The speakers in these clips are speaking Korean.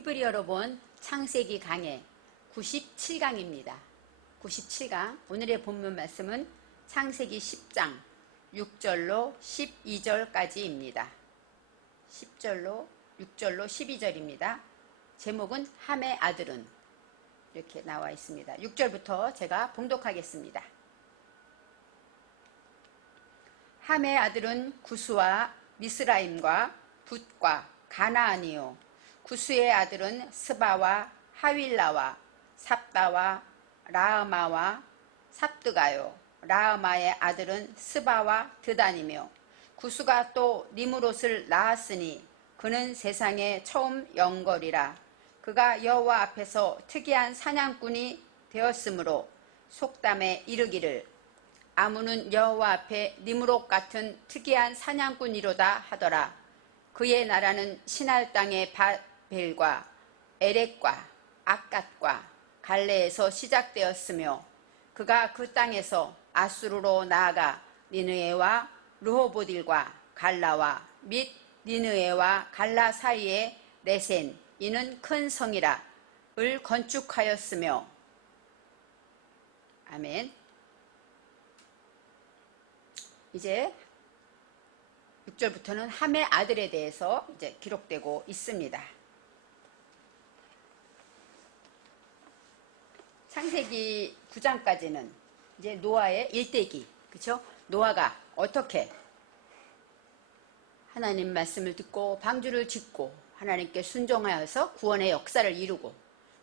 히브리어로 본 창세기 강해 97강입니다. 97강. 오늘의 본문 말씀은 창세기 10장 6절로 12절까지입니다. 10절로 6절로 12절입니다. 제목은 함의 아들은 이렇게 나와 있습니다. 6절부터 제가 봉독하겠습니다. 함의 아들은 구스와 미스라임과 붓과 가나안이요, 구스의 아들은 스바와 하윌라와 삽다와 라흐마와 삽드가요, 라흐마의 아들은 스바와 드단이며, 구스가 또 니므롯을 낳았으니 그는 세상에 처음 영걸이라. 그가 여호와 앞에서 특이한 사냥꾼이 되었으므로 속담에 이르기를 아무는 여호와 앞에 니므롯 같은 특이한 사냥꾼이로다 하더라. 그의 나라는 시날 땅의 바벨과 에렉과 악갓과 갈레에서 시작되었으며, 그가 그 땅에서 아수르로 나아가 니느웨와 르호보딜과 갈라와 및 니느웨와 갈라 사이에 레센, 이는 큰 성이라 을 건축하였으며. 아멘. 이제 6절부터는 함의 아들에 대해서 이제 기록되고 있습니다. 창세기 9장까지는 이제 노아의 일대기, 그렇죠? 노아가 어떻게 하나님 말씀을 듣고 방주를 짓고 하나님께 순종하여서 구원의 역사를 이루고,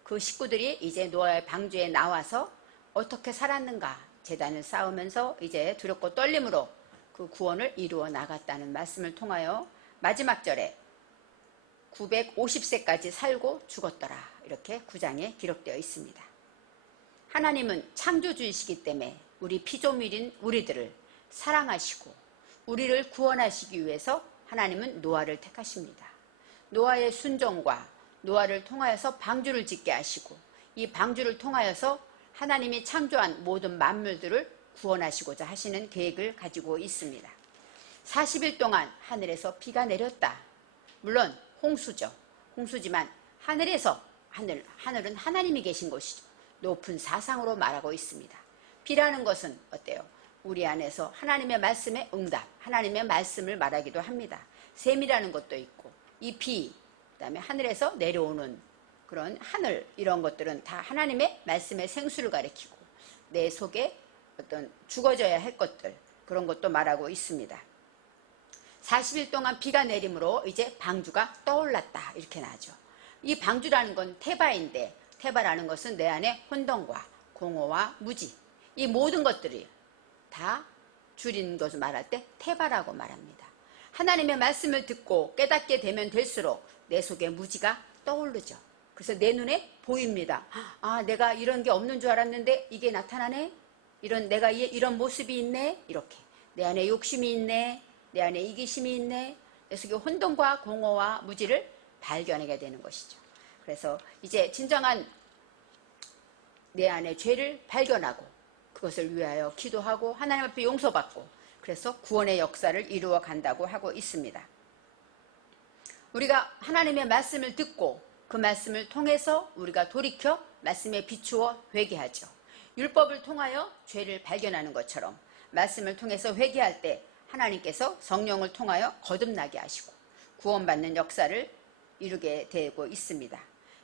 그 식구들이 이제 노아의 방주에 나와서 어떻게 살았는가, 제단을 쌓으면서 이제 두렵고 떨림으로 그 구원을 이루어 나갔다는 말씀을 통하여 마지막 절에 950세까지 살고 죽었더라, 이렇게 9장에 기록되어 있습니다. 하나님은 창조주이시기 때문에 우리 피조물인 우리들을 사랑하시고 우리를 구원하시기 위해서 하나님은 노아를 택하십니다. 노아의 순종과 노아를 통하여서 방주를 짓게 하시고, 이 방주를 통하여서 하나님이 창조한 모든 만물들을 구원하시고자 하시는 계획을 가지고 있습니다. 40일 동안 하늘에서 비가 내렸다. 물론 홍수죠. 홍수지만 하늘에서 하늘은 하나님이 계신 곳이죠. 높은 사상으로 말하고 있습니다. 비라는 것은 어때요? 우리 안에서 하나님의 말씀에 응답, 하나님의 말씀을 말하기도 합니다. 샘이라는 것도 있고, 이 비, 그다음에 하늘에서 내려오는 그런 하늘, 이런 것들은 다 하나님의 말씀의 생수를 가리키고 내 속에 어떤 죽어져야 할 것들, 그런 것도 말하고 있습니다. 40일 동안 비가 내림으로 이제 방주가 떠올랐다, 이렇게 나죠. 이 방주라는 건 태바인데, 태바라는 것은 내 안에 혼돈과 공허와 무지, 이 모든 것들이 다 줄인 것을 말할 때 태바라고 말합니다. 하나님의 말씀을 듣고 깨닫게 되면 될수록 내 속에 무지가 떠오르죠. 그래서 내 눈에 보입니다. 아, 내가 이런 게 없는 줄 알았는데 이게 나타나네? 내가 이런 모습이 있네? 이렇게. 내 안에 욕심이 있네? 내 안에 이기심이 있네? 내 속에 혼돈과 공허와 무지를 발견하게 되는 것이죠. 그래서 이제 진정한 내 안에 죄를 발견하고 그것을 위하여 기도하고 하나님 앞에 용서받고, 그래서 구원의 역사를 이루어 간다고 하고 있습니다. 우리가 하나님의 말씀을 듣고 그 말씀을 통해서 우리가 돌이켜 말씀에 비추어 회개하죠. 율법을 통하여 죄를 발견하는 것처럼 말씀을 통해서 회개할 때 하나님께서 성령을 통하여 거듭나게 하시고 구원받는 역사를 이루게 되고 있습니다.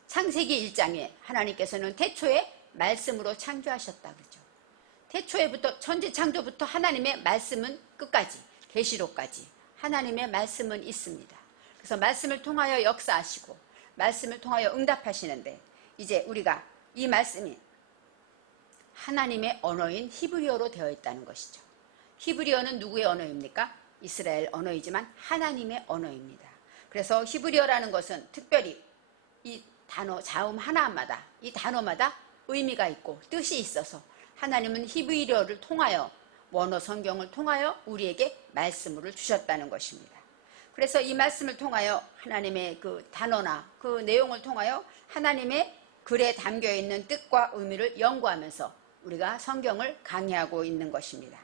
창세기 1장에 하나님께서는 태초에 말씀으로 창조하셨다 그러죠. 태초에부터, 천지 창조부터 하나님의 말씀은 끝까지, 계시록까지 하나님의 말씀은 있습니다. 그래서 말씀을 통하여 역사하시고 말씀을 통하여 응답하시는데, 이제 우리가 이 말씀이 하나님의 언어인 히브리어로 되어 있다는 것이죠. 히브리어는 누구의 언어입니까? 이스라엘 언어이지만 하나님의 언어입니다. 그래서 히브리어라는 것은 특별히 이 단어, 자음 하나마다, 이 단어마다 의미가 있고 뜻이 있어서 하나님은 히브리어를 통하여, 원어 성경을 통하여 우리에게 말씀을 주셨다는 것입니다. 그래서 이 말씀을 통하여 하나님의 그 단어나 그 내용을 통하여 하나님의 글에 담겨있는 뜻과 의미를 연구하면서 우리가 성경을 강의하고 있는 것입니다.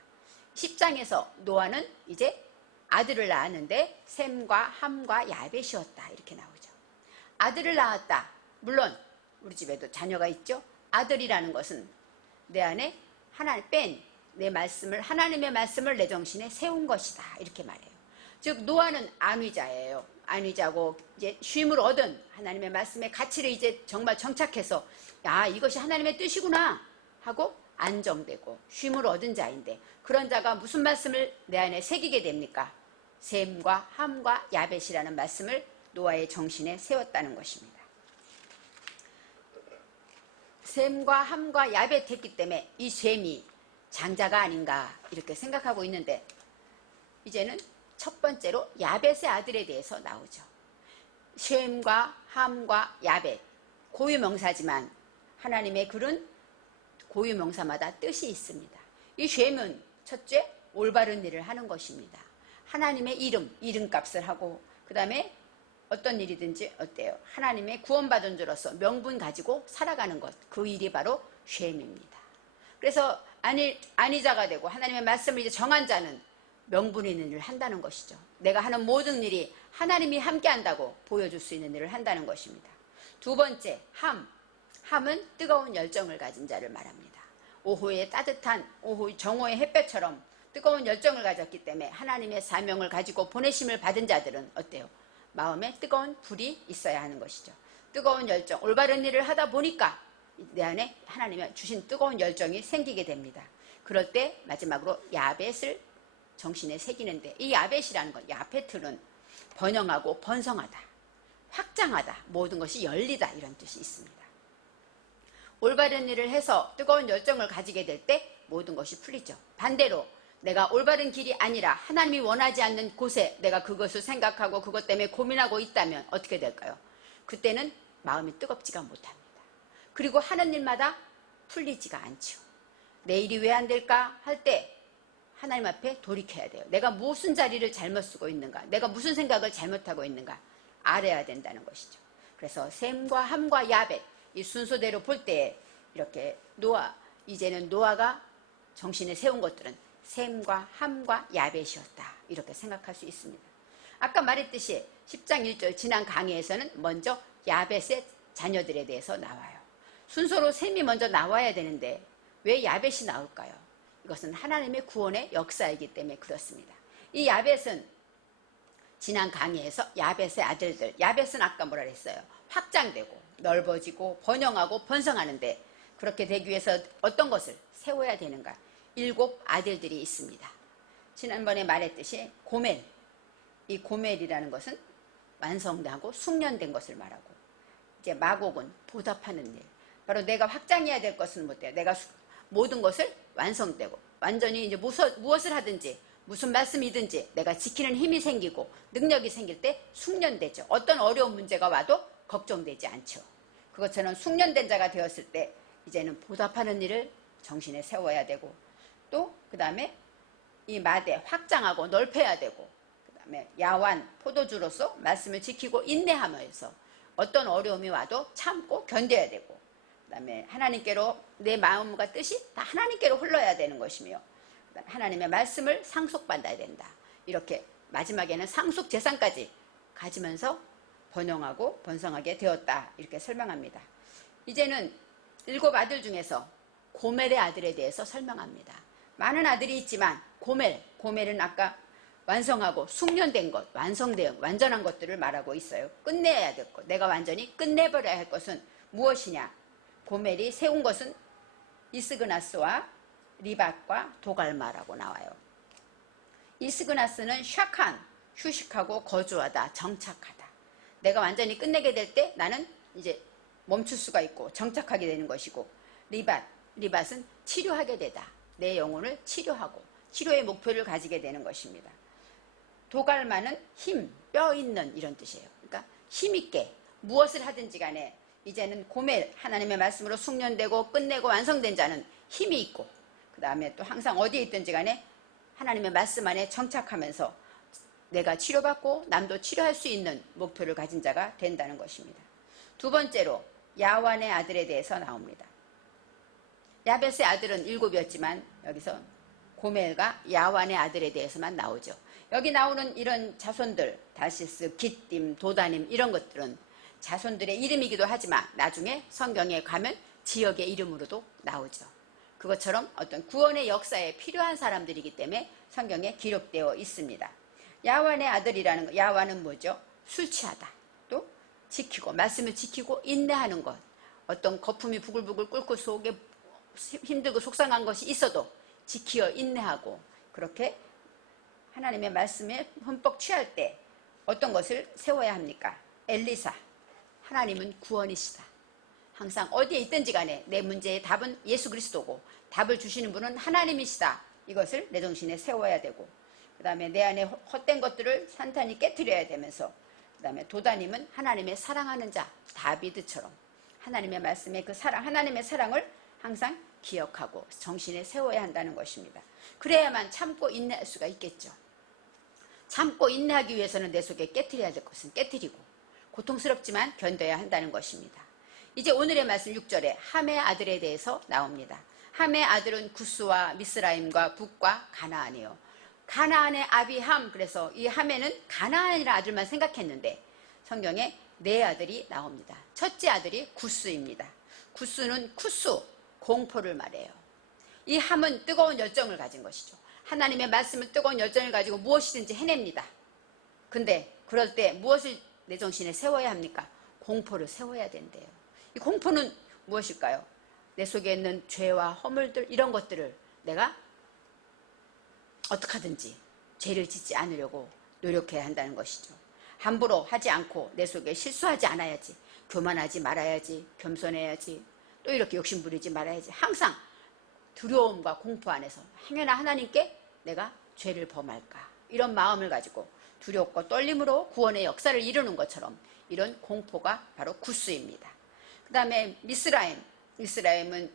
10장에서 노아는 이제 아들을 낳았는데 셈과 함과 야벳이었다, 이렇게 나오죠. 아들을 낳았다. 물론 우리 집에도 자녀가 있죠. 아들이라는 것은 내 안에 내 말씀을, 하나님의 말씀을 내 정신에 세운 것이다. 이렇게 말해요. 즉 노아는 안위자예요. 안위자고 이제 쉼을 얻은 하나님의 말씀의 가치를 이제 정말 정착해서 야, 이것이 하나님의 뜻이구나 하고 안정되고 쉼을 얻은 자인데, 그런 자가 무슨 말씀을 내 안에 새기게 됩니까? 셈과 함과 야벳이라는 말씀을 노아의 정신에 세웠다는 것입니다. 셈과 함과 야벳했기 때문에 이 셈이 장자가 아닌가 이렇게 생각하고 있는데, 이제는 첫 번째로 야벳의 아들에 대해서 나오죠. 셈과 함과 야벳, 고유명사지만 하나님의 글은 고유명사마다 뜻이 있습니다. 이 셈은 첫째, 올바른 일을 하는 것입니다. 하나님의 이름값을 하고, 그 다음에 어떤 일이든지 어때요? 하나님의 구원받은 자로서 명분 가지고 살아가는 것, 그 일이 바로 셈입니다. 그래서 안위자가 되고 하나님의 말씀을 이제 정한 자는 명분 있는 일을 한다는 것이죠. 내가 하는 모든 일이 하나님이 함께한다고 보여줄 수 있는 일을 한다는 것입니다. 두 번째, 함은 뜨거운 열정을 가진 자를 말합니다. 오후의 따뜻한 정오의 햇볕처럼 뜨거운 열정을 가졌기 때문에 하나님의 사명을 가지고 보내심을 받은 자들은 어때요? 마음에 뜨거운 불이 있어야 하는 것이죠. 뜨거운 열정, 올바른 일을 하다 보니까 내 안에 하나님이 주신 뜨거운 열정이 생기게 됩니다. 그럴 때 마지막으로 야벳을 정신에 새기는데, 이 야벳이라는 것, 야페트는 번영하고 번성하다, 확장하다, 모든 것이 열리다, 이런 뜻이 있습니다. 올바른 일을 해서 뜨거운 열정을 가지게 될 때 모든 것이 풀리죠. 반대로 내가 올바른 길이 아니라 하나님이 원하지 않는 곳에 내가 그것을 생각하고 그것 때문에 고민하고 있다면 어떻게 될까요? 그때는 마음이 뜨겁지가 못합니다. 그리고 하는 일마다 풀리지가 않죠. 내 일이 왜 안 될까 할 때 하나님 앞에 돌이켜야 돼요. 내가 무슨 자리를 잘못 쓰고 있는가, 내가 무슨 생각을 잘못하고 있는가 알아야 된다는 것이죠. 그래서 셈과 함과 야벳, 이 순서대로 볼 때 이렇게 이제는 노아가 정신에 세운 것들은 셈과 함과 야벳이었다, 이렇게 생각할 수 있습니다. 아까 말했듯이 10장 1절 지난 강의에서는 먼저 야벳의 자녀들에 대해서 나와요. 순서로 셈이 먼저 나와야 되는데 왜 야벳이 나올까요? 이것은 하나님의 구원의 역사이기 때문에 그렇습니다. 이 야벳은 지난 강의에서 야벳의 아들들, 야벳은 아까 뭐라 그랬어요? 확장되고 넓어지고 번영하고 번성하는데, 그렇게 되기 위해서 어떤 것을 세워야 되는가? 7 아들들이 있습니다. 지난번에 말했듯이 고멜, 이 고멜이라는 것은 완성되고 숙련된 것을 말하고, 이제 마곡은 보답하는 일, 바로 내가 확장해야 될 것은 못돼요. 내가 모든 것을 완성되고 완전히 이제 무엇을 하든지 무슨 말씀이든지 내가 지키는 힘이 생기고 능력이 생길 때 숙련되죠. 어떤 어려운 문제가 와도 걱정되지 않죠. 그것처럼 숙련된 자가 되었을 때 이제는 보답하는 일을 정신에 세워야 되고, 또 그 다음에 이 마대 확장하고 넓혀야 되고, 그 다음에 야완 포도주로서 말씀을 지키고 인내하면서 어떤 어려움이 와도 참고 견뎌야 되고, 그 다음에 하나님께로 내 마음과 뜻이 다 하나님께로 흘러야 되는 것이며, 하나님의 말씀을 상속받아야 된다. 이렇게 마지막에는 상속 재산까지 가지면서 번영하고 번성하게 되었다, 이렇게 설명합니다. 이제는 7 아들 중에서 고멜의 아들에 대해서 설명합니다. 많은 아들이 있지만 고멜은 아까 완성하고 숙련된 것, 완전한 것들을 말하고 있어요. 끝내야 될 것, 내가 완전히 끝내버려야 할 것은 무엇이냐? 고멜이 세운 것은 이스그나스와 리밧과 도갈마라고 나와요. 이스그나스는 샤칸, 휴식하고 거주하다, 정착하다. 내가 완전히 끝내게 될 때 나는 이제 멈출 수가 있고 정착하게 되는 것이고, 리밧은 치료하게 되다. 내 영혼을 치료하고 치료의 목표를 가지게 되는 것입니다. 도갈마는 힘, 뼈 있는 이런 뜻이에요. 그러니까 힘있게 무엇을 하든지 간에 이제는 고멜, 하나님의 말씀으로 숙련되고 끝내고 완성된 자는 힘이 있고, 그 다음에 또 항상 어디에 있든지 간에 하나님의 말씀 안에 정착하면서 내가 치료받고 남도 치료할 수 있는 목표를 가진 자가 된다는 것입니다. 두 번째로 야완의 아들에 대해서 나옵니다. 야벳의 아들은 7이었지만 여기서 고멜과 야완의 아들에 대해서만 나오죠. 여기 나오는 이런 자손들, 다시스, 기띔, 도다님 이런 것들은 자손들의 이름이기도 하지만 나중에 성경에 가면 지역의 이름으로도 나오죠. 그것처럼 어떤 구원의 역사에 필요한 사람들이기 때문에 성경에 기록되어 있습니다. 야완의 아들이라는 것, 야완은 뭐죠? 술 취하다. 또 지키고, 말씀을 지키고 인내하는 것. 어떤 거품이 부글부글 끓고 속에 힘들고 속상한 것이 있어도 지키어 인내하고, 그렇게 하나님의 말씀에 흠뻑 취할 때 어떤 것을 세워야 합니까? 엘리사, 하나님은 구원이시다. 항상 어디에 있든지 간에 내 문제의 답은 예수 그리스도고 답을 주시는 분은 하나님이시다. 이것을 내 정신에 세워야 되고, 그 다음에 내 안에 헛된 것들을 산탄이 깨트려야 되면서, 그 다음에 도다님은 하나님의 사랑하는 자 다비드처럼 하나님의 말씀에 그 사랑, 하나님의 사랑을 항상 기억하고 정신에 세워야 한다는 것입니다. 그래야만 참고 인내할 수가 있겠죠. 참고 인내하기 위해서는 내 속에 깨트려야 될 것은 깨트리고 고통스럽지만 견뎌야 한다는 것입니다. 이제 오늘의 말씀 6절에 함의 아들에 대해서 나옵니다. 함의 아들은 구스와 미스라임과 북과 가나안이에요. 가나안의 아비 함, 그래서 이 함에는 가나안이라는 아들만 생각했는데 성경에 네 아들이 나옵니다. 첫째 아들이 구스입니다. 구스는 쿠스, 공포를 말해요. 이 함은 뜨거운 열정을 가진 것이죠. 하나님의 말씀을 뜨거운 열정을 가지고 무엇이든지 해냅니다. 근데 그럴 때 무엇을 내 정신에 세워야 합니까? 공포를 세워야 된대요. 이 공포는 무엇일까요? 내 속에 있는 죄와 허물들, 이런 것들을 내가 어떻게 하든지 죄를 짓지 않으려고 노력해야 한다는 것이죠. 함부로 하지 않고 내 속에 실수하지 않아야지, 교만하지 말아야지, 겸손해야지, 또 이렇게 욕심 부리지 말아야지. 항상 두려움과 공포 안에서 행여나 하나님께 내가 죄를 범할까, 이런 마음을 가지고 두렵고 떨림으로 구원의 역사를 이루는 것처럼 이런 공포가 바로 구스입니다. 그 다음에 미스라임은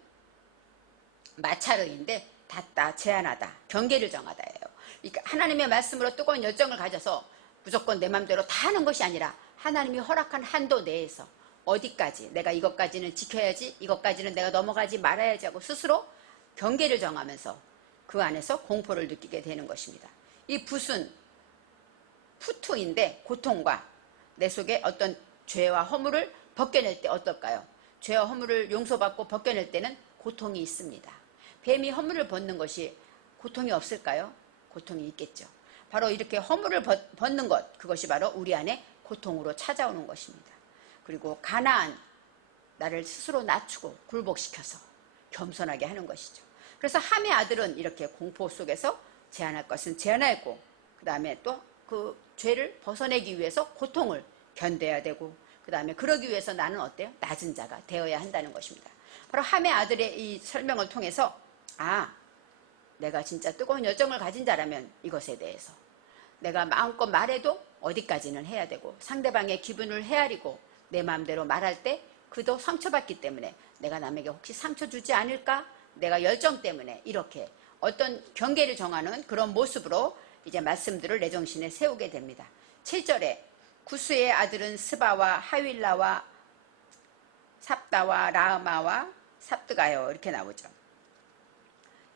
마차르인데 닫다, 제한하다, 경계를 정하다예요. 그러니까 하나님의 말씀으로 뜨거운 열정을 가져서 무조건 내 맘대로 다 하는 것이 아니라 하나님이 허락한 한도 내에서 어디까지, 내가 이것까지는 지켜야지, 이것까지는 내가 넘어가지 말아야지 하고 스스로 경계를 정하면서 그 안에서 공포를 느끼게 되는 것입니다. 이 붓은 푸투인데 고통과 내 속에 어떤 죄와 허물을 벗겨낼 때 어떨까요? 죄와 허물을 용서받고 벗겨낼 때는 고통이 있습니다. 뱀이 허물을 벗는 것이 고통이 없을까요? 고통이 있겠죠. 바로 이렇게 허물을 벗는 것, 그것이 바로 우리 안에 고통으로 찾아오는 것입니다. 그리고 가나안, 나를 스스로 낮추고 굴복시켜서 겸손하게 하는 것이죠. 그래서 함의 아들은 이렇게 공포 속에서 제한할 것은 제한하고, 그 다음에 또 그 죄를 벗어내기 위해서 고통을 견뎌야 되고, 그 다음에 그러기 위해서 나는 어때요? 낮은 자가 되어야 한다는 것입니다. 바로 함의 아들의 이 설명을 통해서, 내가 진짜 뜨거운 열정을 가진 자라면 이것에 대해서 내가 마음껏 말해도 어디까지는 해야 되고, 상대방의 기분을 헤아리고 내 마음대로 말할 때 그도 상처받기 때문에 내가 남에게 혹시 상처 주지 않을까? 내가 열정 때문에 이렇게 어떤 경계를 정하는 그런 모습으로 이제 말씀들을 내 정신에 세우게 됩니다. 7절에 구스의 아들은 스바와 하윌라와 삽다와 라마와 삽드가요, 이렇게 나오죠.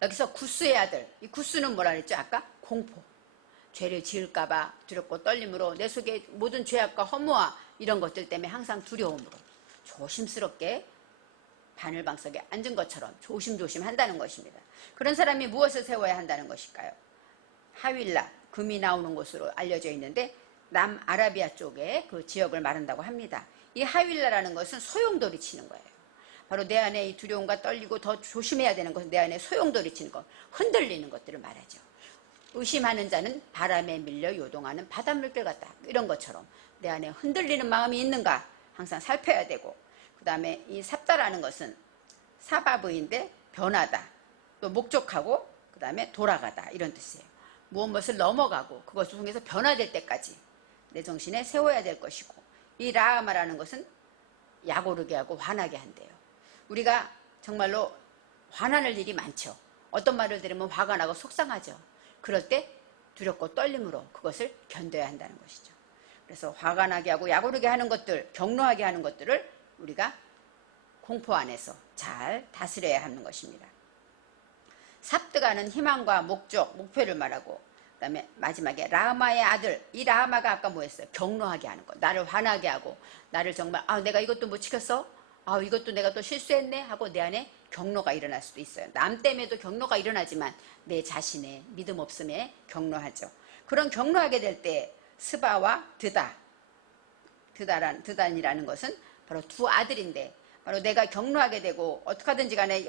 여기서 구스의 아들, 이 구스는 뭐라 그랬죠? 아까 공포, 죄를 지을까봐 두렵고 떨림으로 내 속에 모든 죄악과 허무와 이런 것들 때문에 항상 두려움으로 조심스럽게 바늘방석에 앉은 것처럼 조심조심 한다는 것입니다. 그런 사람이 무엇을 세워야 한다는 것일까요? 하윌라, 금이 나오는 곳으로 알려져 있는데 남아라비아 쪽에 그 지역을 말한다고 합니다. 이 하윌라라는 것은 소용돌이 치는 거예요. 바로 내 안에 이 두려움과 떨리고 더 조심해야 되는 것은 내 안에 소용돌이 치는 것, 흔들리는 것들을 말하죠. 의심하는 자는 바람에 밀려 요동하는 바닷물결 같다, 이런 것처럼 내 안에 흔들리는 마음이 있는가 항상 살펴야 되고, 그 다음에 이 삽다라는 것은 사바브인데 변하다, 또 목적하고 그 다음에 돌아가다, 이런 뜻이에요. 무엇을 넘어가고 그것을 통해서 변화될 때까지 내 정신에 세워야 될 것이고, 이 라마라는 것은 약오르게 하고 화나게 한대요. 우리가 정말로 화나는 일이 많죠. 어떤 말을 들으면 화가 나고 속상하죠. 그럴 때 두렵고 떨림으로 그것을 견뎌야 한다는 것이죠. 그래서 화가 나게 하고 약오르게 하는 것들, 격노하게 하는 것들을 우리가 공포 안에서 잘 다스려야 하는 것입니다. 삽드가는 희망과 목적, 목표를 말하고, 그다음에 마지막에 라마의 아들. 이 라마가 아까 뭐였어요? 격노하게 하는 거. 나를 화나게 하고 나를 정말 내가 이것도 못 지켰어? 이것도 내가 또 실수했네? 하고 내 안에 격노가 일어날 수도 있어요. 남 때문에도 격노가 일어나지만 내 자신의 믿음 없음에 격노하죠. 그런 격노하게 될 때 스바와 드단이라는 것은 바로 두 아들인데, 바로 내가 격노하게 되고 어떻게든지 간에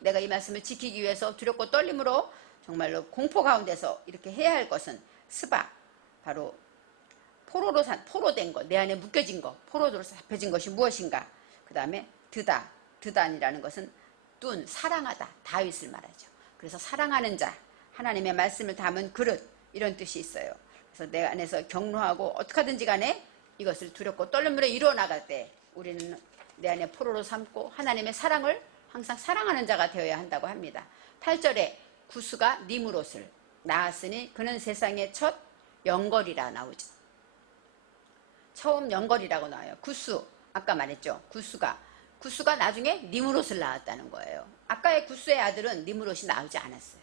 내가 이 말씀을 지키기 위해서 두렵고 떨림으로 정말로 공포 가운데서 이렇게 해야 할 것은 스바, 바로 포로된 것, 내 안에 묶여진 것, 포로로 잡혀진 것이 무엇인가. 그 다음에 드단이라는 것은 사랑하다, 다윗을 말하죠. 그래서 사랑하는 자, 하나님의 말씀을 담은 그릇, 이런 뜻이 있어요. 그래서 내 안에서 격노하고 어떻게든지 간에 이것을 두렵고 떨림으로 이루어 나갈 때 우리는 내 안에 포로로 삼고 하나님의 사랑을 항상 사랑하는 자가 되어야 한다고 합니다. 8절에 구스가 니므롯을 낳았으니 그는 세상의 첫 영걸이라 나오죠. 처음 영걸이라고 나와요. 구스, 아까 말했죠. 구스가 나중에 니므롯을 낳았다는 거예요. 아까의 구스의 아들은 니므롯이 나오지 않았어요.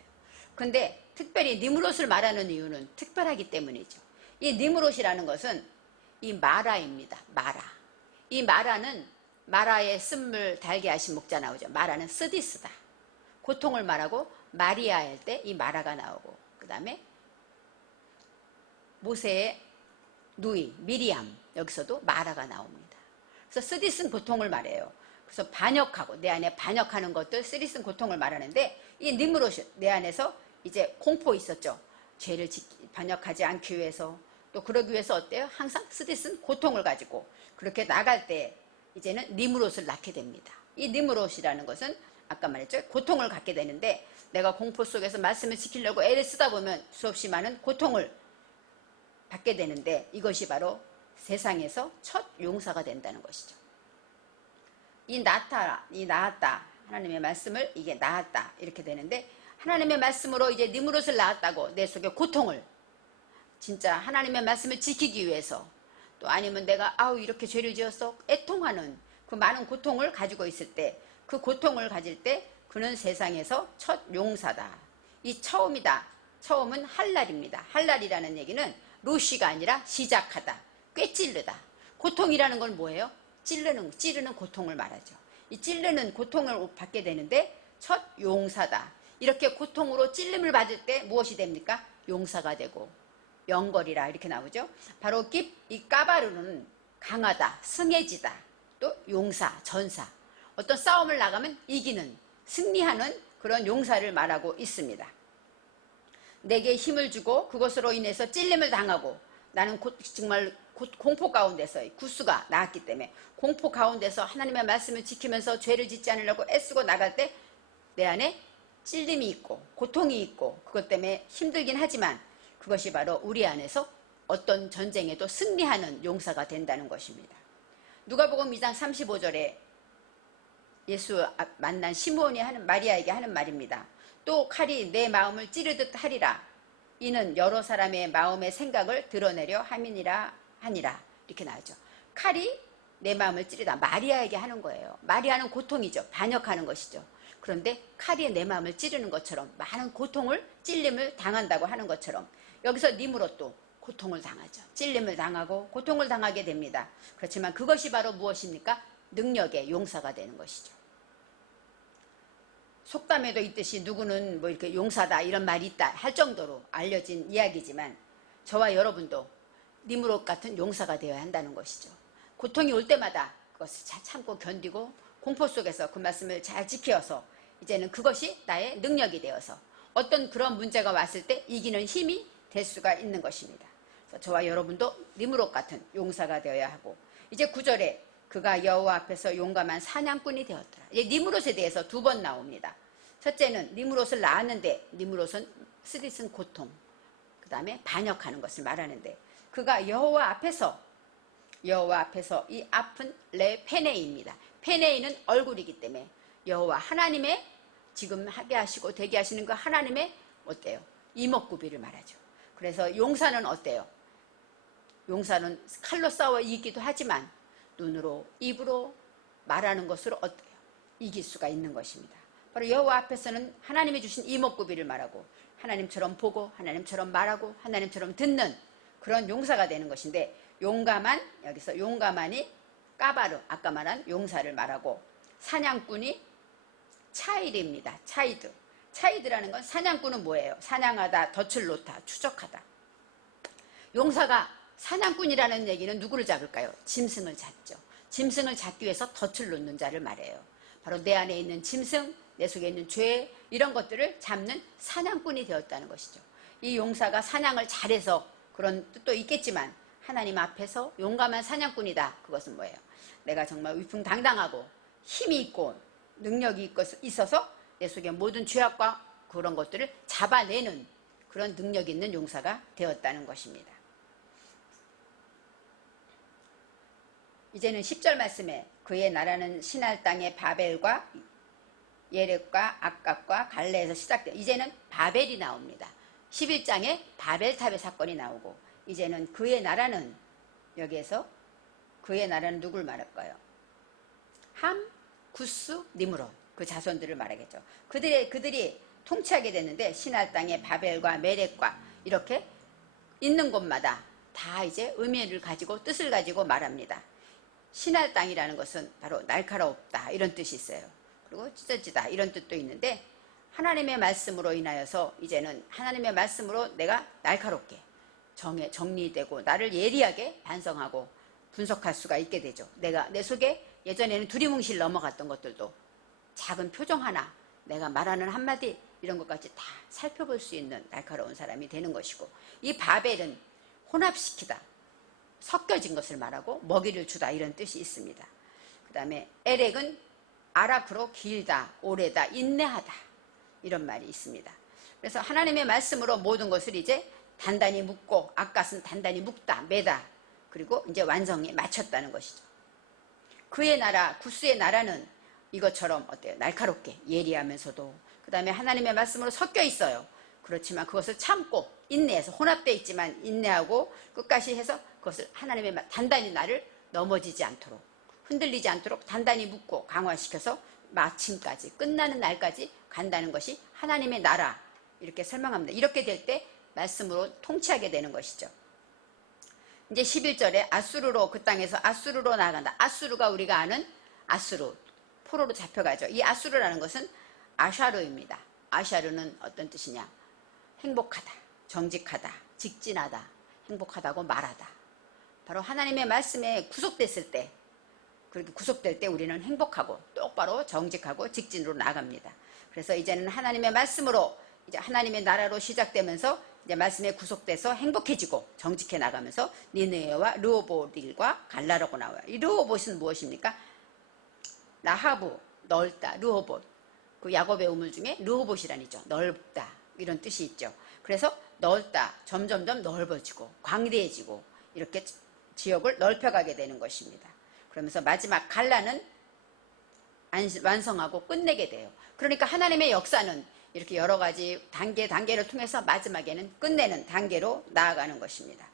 근데 특별히 니므롯을 말하는 이유는 특별하기 때문이죠. 이 니므롯이라는 것은 이 마라입니다. 이 마라의 쓴물 달게 하신 목자 나오죠. 마라는 스디스다. 고통을 말하고 마리아 할 때 이 마라가 나오고, 그 다음에 모세의 누이 미리암, 여기서도 마라가 나옵니다. 그래서 스디스는 고통을 말해요. 그래서 반역하고 내 안에 반역하는 것들, 스디스는 고통을 말하는데, 이 니므롯이 내 안에서 이제 공포 있었죠. 죄를 반역하지 않기 위해서, 또 그러기 위해서 어때요? 항상 스디스는 고통을 가지고 그렇게 나갈 때 이제는 니므롯을 낳게 됩니다. 이 니므롯이라는 것은 아까 말했죠. 고통을 갖게 되는데, 내가 공포 속에서 말씀을 지키려고 애를 쓰다 보면 수없이 많은 고통을 받게 되는데, 이것이 바로 세상에서 첫 용사가 된다는 것이죠. 이 낳았다. 하나님의 말씀을 이게 낳았다. 이렇게 되는데, 하나님의 말씀으로 이제 니므롯을 낳았다고 내 속에 고통을, 진짜 하나님의 말씀을 지키기 위해서, 또 아니면 내가 이렇게 죄를 지었어 애통하는 그 많은 고통을 가지고 있을 때, 그 고통을 가질 때 그는 세상에서 첫 용사다. 이 처음이다. 처음은 할랄입니다. 할랄이라는 얘기는 루시가 아니라 시작하다, 꿰찌르다. 고통이라는 건 뭐예요? 찌르는 고통을 말하죠. 이 찌르는 고통을 받게 되는데 첫 용사다. 이렇게 고통으로 찔림을 받을 때 무엇이 됩니까? 용사가 되고 영걸이라 이렇게 나오죠. 바로 이 까바르는 강하다, 승해지다, 또 용사, 전사. 어떤 싸움을 나가면 이기는, 승리하는 그런 용사를 말하고 있습니다. 내게 힘을 주고 그것으로 인해서 찔림을 당하고, 나는 정말 공포 가운데서, 구스가 나왔기 때문에 공포 가운데서 하나님의 말씀을 지키면서 죄를 짓지 않으려고 애쓰고 나갈 때 내 안에 찔림이 있고 고통이 있고, 그것 때문에 힘들긴 하지만 그것이 바로 우리 안에서 어떤 전쟁에도 승리하는 용사가 된다는 것입니다. 누가복음 2장 35절에 예수 만난 시므온이 마리아에게 하는 말입니다. 또 칼이 내 마음을 찌르듯 하리라. 이는 여러 사람의 마음의 생각을 드러내려 함이니라 하니라. 이렇게 나오죠. 칼이 내 마음을 찌르다. 마리아에게 하는 거예요. 마리아는 고통이죠. 반역하는 것이죠. 그런데 칼이 내 마음을 찌르는 것처럼 많은 고통을, 찔림을 당한다고 하는 것처럼 여기서 니므롯도 고통을 당하죠. 찔림을 당하고 고통을 당하게 됩니다. 그렇지만 그것이 바로 무엇입니까? 능력의 용사가 되는 것이죠. 속담에도 있듯이 누구는 뭐 이렇게 용사다 이런 말이 있다 할 정도로 알려진 이야기지만, 저와 여러분도 니므롯 같은 용사가 되어야 한다는 것이죠. 고통이 올 때마다 그것을 잘 참고 견디고 공포 속에서 그 말씀을 잘 지켜서 이제는 그것이 나의 능력이 되어서 어떤 그런 문제가 왔을 때 이기는 힘이 될 수가 있는 것입니다. 그래서 저와 여러분도 니므롯 같은 용사가 되어야 하고, 이제 9절에 그가 여호와 앞에서 용감한 사냥꾼이 되었더라. 니므롯에 대해서 두 번 나옵니다. 첫째는 니므롯을 낳았는데, 니므롯은 스디슨 고통, 그 다음에 반역하는 것을 말하는데, 그가 여호와 앞에서 이 앞은 레페네이입니다. 페네이는 얼굴이기 때문에 여호와 하나님의 지금 하게 하시고 되게 하시는 그 하나님의 어때요? 이목구비를 말하죠. 그래서 용사는 어때요? 용사는 칼로 싸워 이기기도 하지만 눈으로, 입으로 말하는 것으로 어때요? 이길 수가 있는 것입니다. 바로 여호와 앞에서는 하나님이 주신 이목구비를 말하고, 하나님처럼 보고 하나님처럼 말하고 하나님처럼 듣는 그런 용사가 되는 것인데, 용감한, 여기서 용감한이 까바르, 아까 말한 용사를 말하고, 사냥꾼이 차이드입니다. 차이드. 차이드라는 건, 사냥꾼은 뭐예요? 사냥하다, 덫을 놓다, 추적하다. 용사가 사냥꾼이라는 얘기는 누구를 잡을까요? 짐승을 잡죠. 짐승을 잡기 위해서 덫을 놓는 자를 말해요. 바로 내 안에 있는 짐승, 내 속에 있는 죄, 이런 것들을 잡는 사냥꾼이 되었다는 것이죠. 이 용사가 사냥을 잘해서 그런 뜻도 있겠지만, 하나님 앞에서 용감한 사냥꾼이다. 그것은 뭐예요? 내가 정말 위풍당당하고 힘이 있고 능력이 있어서 내 속에 모든 죄악과 그런 것들을 잡아내는 그런 능력 있는 용사가 되었다는 것입니다. 이제는 10절 말씀에 그의 나라는 신할 땅의 바벨과 예렉과 악각과 갈레에서 시작돼요. 이제는 바벨이 나옵니다. 11장에 바벨탑의 사건이 나오고, 이제는 그의 나라는, 여기에서 그의 나라는 누굴 말할까요? 함, 구스, 니므롯, 그 자손들을 말하겠죠. 그들이 통치하게 됐는데, 신할 땅의 바벨과 메렉과 이렇게 있는 곳마다 다 이제 의미를 가지고 뜻을 가지고 말합니다. 신할 땅이라는 것은 바로 날카롭다, 이런 뜻이 있어요. 그리고 찢어지다, 이런 뜻도 있는데, 하나님의 말씀으로 인하여서 이제는 하나님의 말씀으로 내가 날카롭게 정리되고 나를 예리하게 반성하고 분석할 수가 있게 되죠. 내가 내 속에 예전에는 두리뭉실 넘어갔던 것들도 작은 표정 하나, 내가 말하는 한마디, 이런 것까지 다 살펴볼 수 있는 날카로운 사람이 되는 것이고, 이 바벨은 혼합시키다, 섞여진 것을 말하고 먹이를 주다, 이런 뜻이 있습니다. 그 다음에 에렉은 아라크로 길다, 오래다, 인내하다, 이런 말이 있습니다. 그래서 하나님의 말씀으로 모든 것을 이제 단단히 묶고, 악갓은 단단히 묶다, 매다, 그리고 이제 완성에 맞췄다는 것이죠. 그의 나라, 구스의 나라는 이것처럼 어때요? 날카롭게 예리하면서도, 그 다음에 하나님의 말씀으로 섞여 있어요. 그렇지만 그것을 참고 인내해서, 혼합되어 있지만 인내하고 끝까지 해서 그것을 하나님의 단단히 나를 넘어지지 않도록, 흔들리지 않도록 단단히 묶고 강화시켜서 마침까지, 끝나는 날까지 간다는 것이 하나님의 나라, 이렇게 설명합니다. 이렇게 될 때 말씀으로 통치하게 되는 것이죠. 이제 11절에 아수르로, 그 땅에서 아수르로 나아간다. 아수르가 우리가 아는 아수르, 포로로 잡혀가죠. 이 아수르라는 것은 아샤르입니다. 아샤르는 어떤 뜻이냐? 행복하다, 정직하다, 직진하다, 행복하다고 말하다. 바로 하나님의 말씀에 구속됐을 때, 그렇게 구속될 때 우리는 행복하고 똑바로 정직하고 직진으로 나갑니다. 그래서 이제는 하나님의 말씀으로, 이제 하나님의 나라로 시작되면서 이제 말씀에 구속돼서 행복해지고 정직해 나가면서 니느웨와 르호봇과 갈라라고 나와요. 이 르호봇은 무엇입니까? 라하브, 넓다, 르호봇. 그 야곱의 우물 중에 르호봇이라니죠. 넓다, 이런 뜻이 있죠. 그래서 넓다, 점점점 넓어지고 광대해지고 이렇게 지역을 넓혀가게 되는 것입니다. 그러면서 마지막 갈라는 완성하고 끝내게 돼요. 그러니까 하나님의 역사는 이렇게 여러 가지 단계를 통해서 마지막에는 끝내는 단계로 나아가는 것입니다.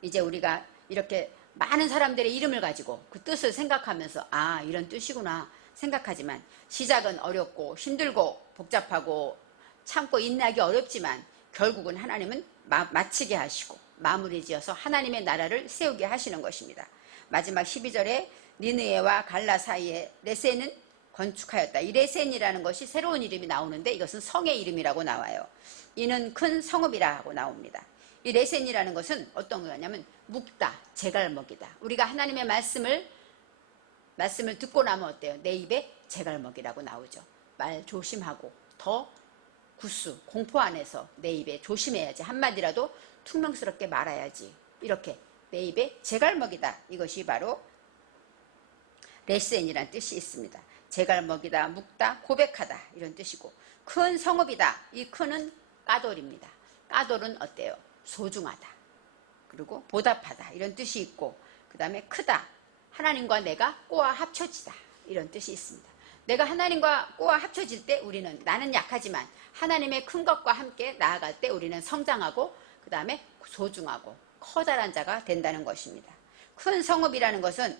이제 우리가 이렇게 많은 사람들의 이름을 가지고 그 뜻을 생각하면서, 아, 이런 뜻이구나 생각하지만, 시작은 어렵고 힘들고 복잡하고 참고 인내하기 어렵지만 결국은 하나님은 마치게 하시고 마무리 지어서 하나님의 나라를 세우게 하시는 것입니다. 마지막 12절에 니느웨와 갈라 사이에 레센은 건축하였다. 이 레센이라는 것이 새로운 이름이 나오는데, 이것은 성의 이름이라고 나와요. 이는 큰 성읍이라고 나옵니다. 이 레센이라는 것은 어떤 거냐면 묵다, 제갈먹이다. 우리가 하나님의 말씀을 듣고 나면 어때요? 내 입에 제갈먹이라고 나오죠. 말 조심하고 더 구수, 공포 안에서 내 입에 조심해야지, 한마디라도 퉁명스럽게 말아야지, 이렇게 내 입에 제갈먹이다. 이것이 바로 레센이라는 뜻이 있습니다. 제갈먹이다, 묵다, 고백하다, 이런 뜻이고, 큰 성읍이다. 이 큰은 까돌입니다. 까돌은 어때요? 소중하다, 그리고 보답하다, 이런 뜻이 있고, 그 다음에 크다, 하나님과 내가 꼬아 합쳐지다, 이런 뜻이 있습니다. 내가 하나님과 꼬아 합쳐질 때 우리는, 나는 약하지만 하나님의 큰 것과 함께 나아갈 때 우리는 성장하고, 그 다음에 소중하고 커다란 자가 된다는 것입니다. 큰 성읍이라는 것은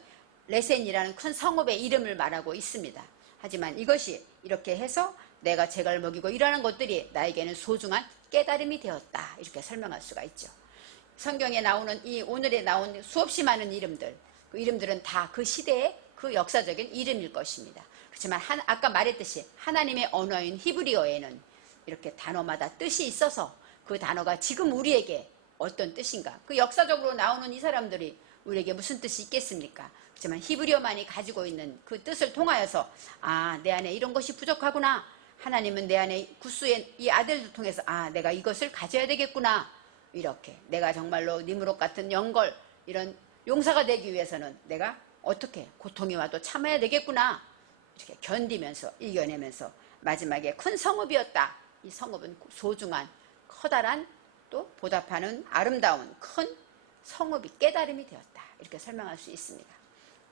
레센이라는 큰 성읍의 이름을 말하고 있습니다. 하지만 이것이 이렇게 해서 내가 잭을 먹이고 이러는 것들이 나에게는 소중한 깨달음이 되었다. 이렇게 설명할 수가 있죠. 성경에 나오는 이 오늘에 나온 수없이 많은 이름들, 그 이름들은 다 그 시대의 그 역사적인 이름일 것입니다. 그렇지만 아까 말했듯이 하나님의 언어인 히브리어에는 이렇게 단어마다 뜻이 있어서 그 단어가 지금 우리에게 어떤 뜻인가, 그 역사적으로 나오는 이 사람들이 우리에게 무슨 뜻이 있겠습니까? 그렇지만 히브리어만이 가지고 있는 그 뜻을 통하여서 내 안에 이런 것이 부족하구나, 하나님은 내 안에 구스의 이 아들을 통해서 내가 이것을 가져야 되겠구나, 이렇게 내가 정말로 니무롯 같은 영걸 이런 용사가 되기 위해서는 내가 어떻게 고통이 와도 참아야 되겠구나, 이렇게 견디면서 이겨내면서 마지막에 큰 성읍이었다. 이 성읍은 소중한 커다란 또 보답하는 아름다운 큰 성읍이 깨달음이 되었다. 이렇게 설명할 수 있습니다.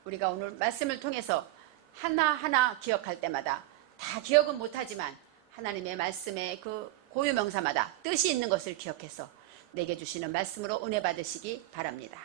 우리가 오늘 말씀을 통해서 하나하나 기억할 때마다 다 기억은 못하지만 하나님의 말씀의 그 고유명사마다 뜻이 있는 것을 기억해서 내게 주시는 말씀으로 은혜 받으시기 바랍니다.